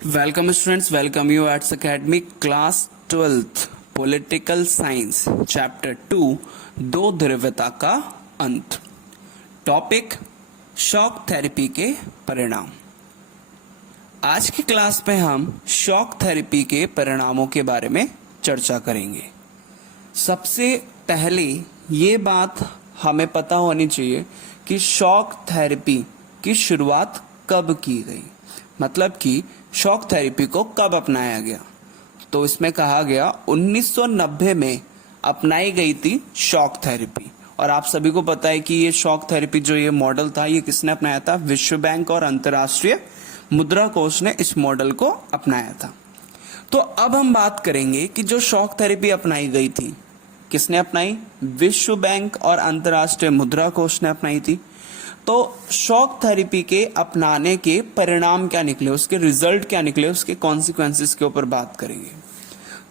Welcome students, welcome you at Academy Class 12th Political Science Chapter 2 दो ध्रुवता का अंत। टॉपिक शॉक थेरेपी के परिणाम। आज की क्लास में हम शॉक थेरेपी के परिणामों के बारे में चर्चा करेंगे। सबसे पहले ये बात हमें पता होनी चाहिए कि शॉक थेरेपी की शुरुआत कब की गई, मतलब कि शॉक थेरेपी को कब अपनाया गया। तो इसमें कहा गया 1990 में अपनाई गई थी शॉक थेरेपी। और आप सभी को पता है कि ये शॉक थेरेपी जो ये मॉडल था, ये किसने अपनाया था? विश्व बैंक और अंतर्राष्ट्रीय मुद्रा कोष ने इस मॉडल को अपनाया था। तो अब हम बात करेंगे कि जो शॉक थेरेपी अपनाई गई थी, किसने अपनाई? विश्व बैंक और अंतर्राष्ट्रीय मुद्रा कोष ने अपनाई थी। तो शॉक थेरेपी के अपनाने के परिणाम क्या निकले, उसके रिजल्ट क्या निकले, उसके कॉन्सिक्वेंसेस के ऊपर बात करेंगे।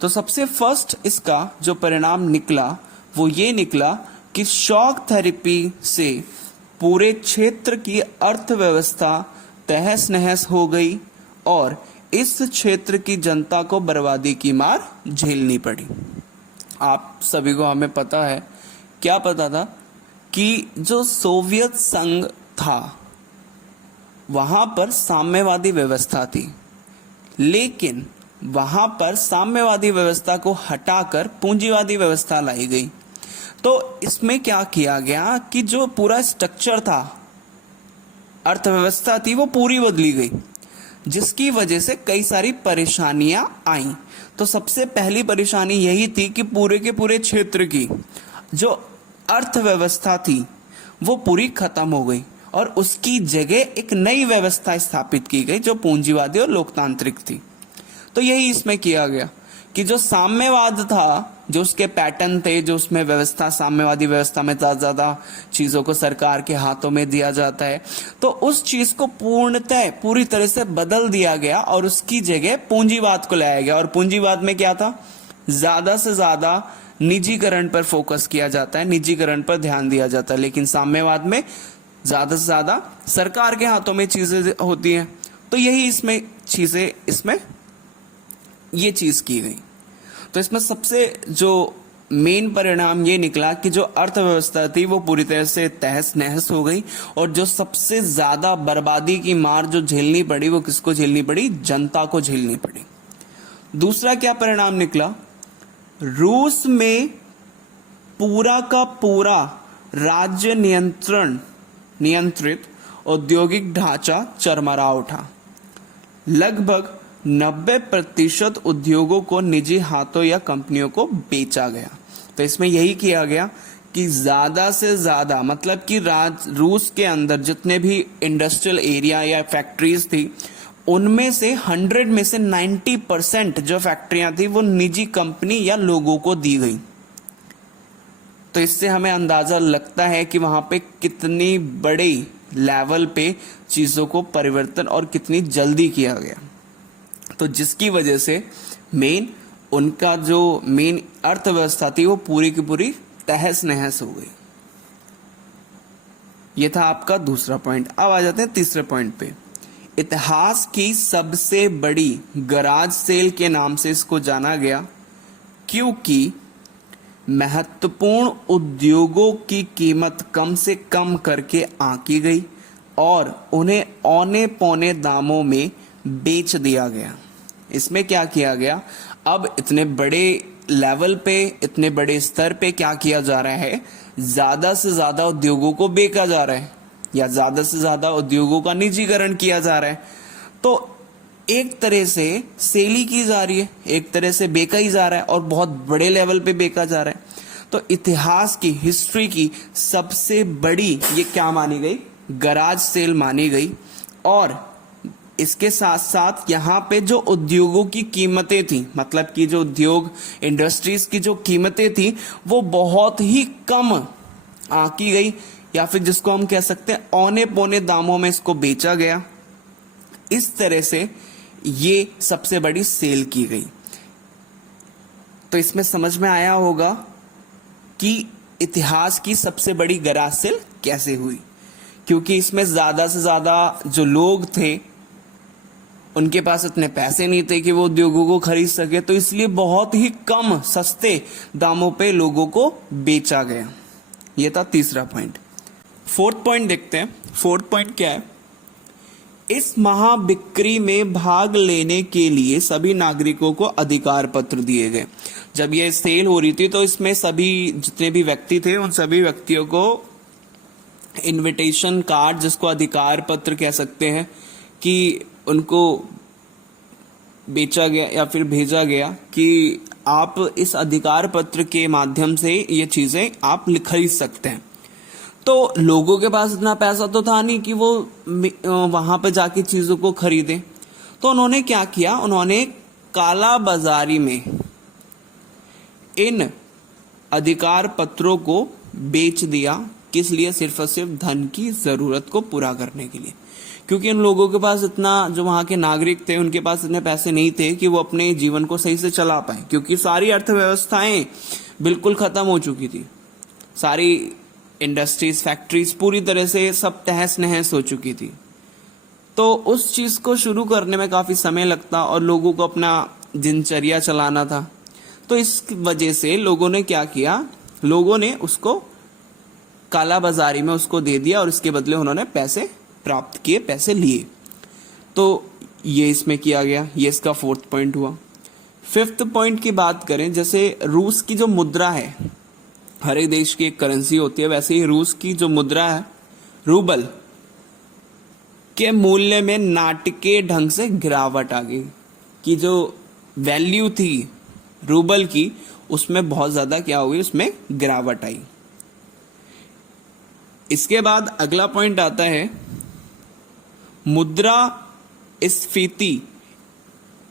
तो सबसे फर्स्ट इसका जो परिणाम निकला वो ये निकला कि शॉक थेरेपी से पूरे क्षेत्र की अर्थव्यवस्था तहस नहस हो गई और इस क्षेत्र की जनता को बर्बादी की मार झेलनी पड़ी। आप सभी को हमें पता है, क्या पता था कि जो सोवियत संघ था वहां पर साम्यवादी व्यवस्था थी, लेकिन वहां पर साम्यवादी व्यवस्था को हटाकर पूंजीवादी व्यवस्था लाई गई। तो इसमें क्या किया गया कि जो पूरा स्ट्रक्चर था, अर्थव्यवस्था थी, वो पूरी बदली गई, जिसकी वजह से कई सारी परेशानियां आईं। तो सबसे पहली परेशानी यही थी कि पूरे के पूरे क्षेत्र की जो अर्थव्यवस्था थी वो पूरी खत्म हो गई और उसकी जगह एक नई व्यवस्था स्थापित की गई जो पूंजीवादी और लोकतांत्रिक थी। तो यही इसमें किया गया कि जो साम्यवाद था, जो उसके पैटर्न थे, जो उसमें व्यवस्था, साम्यवादी व्यवस्था में ज्यादा चीजों को सरकार के हाथों में दिया जाता है, तो उस चीज को पूर्णतः पूरी तरह से बदल दिया गया और उसकी जगह पूंजीवाद को लाया गया। और पूंजीवाद में क्या था? ज्यादा से ज्यादा निजीकरण पर फोकस किया जाता है, निजीकरण पर ध्यान दिया जाता है, लेकिन साम्यवाद में ज्यादा से ज्यादा सरकार के हाथों में चीजें होती हैं। तो यही इसमें चीजें, इसमें ये चीज की गई। तो इसमें सबसे जो मेन परिणाम ये निकला कि जो अर्थव्यवस्था थी वो पूरी तरह से तहस नहस हो गई और जो सबसे ज्यादा बर्बादी की मार जो झेलनी पड़ी वो किसको झेलनी पड़ी? जनता को झेलनी पड़ी। दूसरा क्या परिणाम निकला? रूस में पूरा का पूरा राज्य नियंत्रित औद्योगिक ढांचा चरमरा उठा। लगभग 90% उद्योगों को निजी हाथों या कंपनियों को बेचा गया। तो इसमें यही किया गया कि ज्यादा से ज्यादा, मतलब कि रूस के अंदर जितने भी इंडस्ट्रियल एरिया या फैक्ट्रीज थी, उनमें से 100 में से 90% जो फैक्ट्रियां थी वो निजी कंपनी या लोगों को दी गई। तो इससे हमें अंदाजा लगता है कि वहां पे कितनी बड़े लेवल पे चीजों को परिवर्तन और कितनी जल्दी किया गया। तो जिसकी वजह से उनका जो मेन अर्थव्यवस्था थी वो पूरी की पूरी तहस नहस हो गई। ये था आपका दूसरा पॉइंट। अब आ जाते हैं तीसरे पॉइंट पे। इतिहास की सबसे बड़ी गराज सेल के नाम से इसको जाना गया, क्योंकि महत्वपूर्ण उद्योगों की कीमत कम से कम करके आंकी गई और उन्हें औने पौने दामों में बेच दिया गया। इसमें क्या किया गया? अब इतने बड़े लेवल पे, इतने बड़े स्तर पे क्या किया जा रहा है? ज्यादा से ज्यादा उद्योगों को बेचा जा रहा है या ज्यादा से ज्यादा उद्योगों का निजीकरण किया जा रहा है। तो एक तरह से सेली की जा रही है, एक तरह से बेचा ही जा रहा है और बहुत बड़े लेवल पे बेचा जा रहा है। तो इतिहास की, हिस्ट्री की सबसे बड़ी ये क्या मानी गई? गराज सेल मानी गई। और इसके साथ साथ यहाँ पे जो उद्योगों की कीमतें थी, मतलब कि जो उद्योग इंडस्ट्रीज की जो कीमतें थी वो बहुत ही कम आंकी गई, या फिर जिसको हम कह सकते हैं औने पौने दामों में इसको बेचा गया। इस तरह से ये सबसे बड़ी सेल की गई। तो इसमें समझ में आया होगा कि इतिहास की सबसे बड़ी गराज सेल कैसे हुई, क्योंकि इसमें ज्यादा से ज्यादा जो लोग थे उनके पास इतने पैसे नहीं थे कि वो उद्योगों को खरीद सके, तो इसलिए बहुत ही कम सस्ते दामों पे लोगों को बेचा गया। ये था तीसरा पॉइंट। फोर्थ पॉइंट देखते हैं। फोर्थ पॉइंट क्या है? इस महाबिक्री में भाग लेने के लिए सभी नागरिकों को अधिकार पत्र दिए गए। जब ये सेल हो रही थी तो इसमें सभी जितने भी व्यक्ति थे उन सभी व्यक्तियों को इनविटेशन कार्ड, जिसको अधिकार पत्र कह सकते हैं, कि उनको बेचा गया या फिर भेजा गया कि आप इस अधिकार पत्र के माध्यम से ये चीजें आप खरीद सकते हैं। तो लोगों के पास इतना पैसा तो था नहीं कि वो वहां पे जाके चीजों को खरीदें। तो उन्होंने क्या किया? उन्होंने काला बाजारी में इन अधिकार पत्रों को बेच दिया। किस लिए? सिर्फ और सिर्फ धन की जरूरत को पूरा करने के लिए, क्योंकि उन लोगों के पास इतना, जो वहां के नागरिक थे उनके पास इतने पैसे नहीं थे कि वो अपने जीवन को सही से चला पाए, क्योंकि सारी अर्थव्यवस्थाएं बिल्कुल खत्म हो चुकी थी। सारी इंडस्ट्रीज, फैक्ट्रीज पूरी तरह से सब तहस नहस हो चुकी थी। तो उस चीज को शुरू करने में काफी समय लगता और लोगों को अपना दिनचर्या चलाना था। तो इस वजह से लोगों ने क्या किया? लोगों ने उसको काला बाजारी में उसको दे दिया और इसके बदले उन्होंने पैसे प्राप्त किए, पैसे लिए। तो ये इसमें किया गया। ये इसका फोर्थ पॉइंट हुआ। फिफ्थ पॉइंट की बात करें, जैसे रूस की जो मुद्रा है, हर एक देश की एक करेंसी होती है, वैसे ही रूस की जो मुद्रा है, रूबल के मूल्य में नाटकीय ढंग से गिरावट आ गई। कि जो वैल्यू थी रूबल की, उसमें बहुत ज्यादा क्या हुई? उसमें गिरावट आई। इसके बाद अगला पॉइंट आता है, मुद्रा स्फीति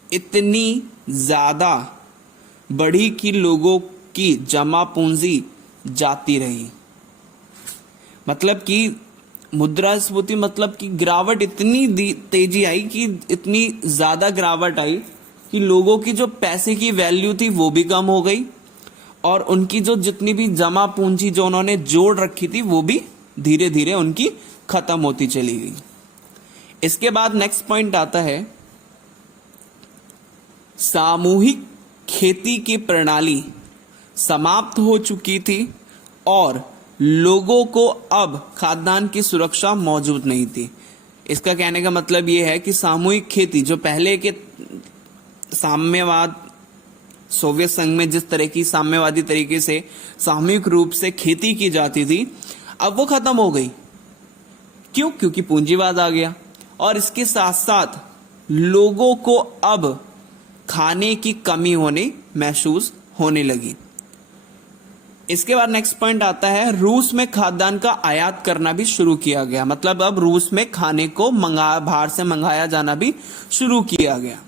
इतनी ज्यादा बढ़ी कि लोगों की जमा पूंजी जाती रही। मतलब कि मुद्रास्फीति मतलब कि गिरावट इतनी तेजी आई कि इतनी ज्यादा गिरावट आई कि लोगों की जो पैसे की वैल्यू थी वो भी कम हो गई और उनकी जो जितनी भी जमा पूंजी जो उन्होंने जोड़ रखी थी वो भी धीरे धीरे उनकी खत्म होती चली गई। इसके बाद नेक्स्ट पॉइंट आता है, सामूहिक खेती की प्रणाली समाप्त हो चुकी थी और लोगों को अब खाद्यान्न की सुरक्षा मौजूद नहीं थी। इसका कहने का मतलब यह है कि सामूहिक खेती, जो पहले के साम्यवाद, सोवियत संघ में जिस तरह की साम्यवादी तरीके से सामूहिक रूप से खेती की जाती थी, अब वो खत्म हो गई। क्यों? क्योंकि पूंजीवाद आ गया और इसके साथ साथ लोगों को अब खाने की कमी महसूस होने लगी। इसके बाद नेक्स्ट पॉइंट आता है, रूस में खाद्यान्न का आयात करना भी शुरू किया गया। मतलब अब रूस में खाने को बाहर से मंगाया जाना भी शुरू किया गया।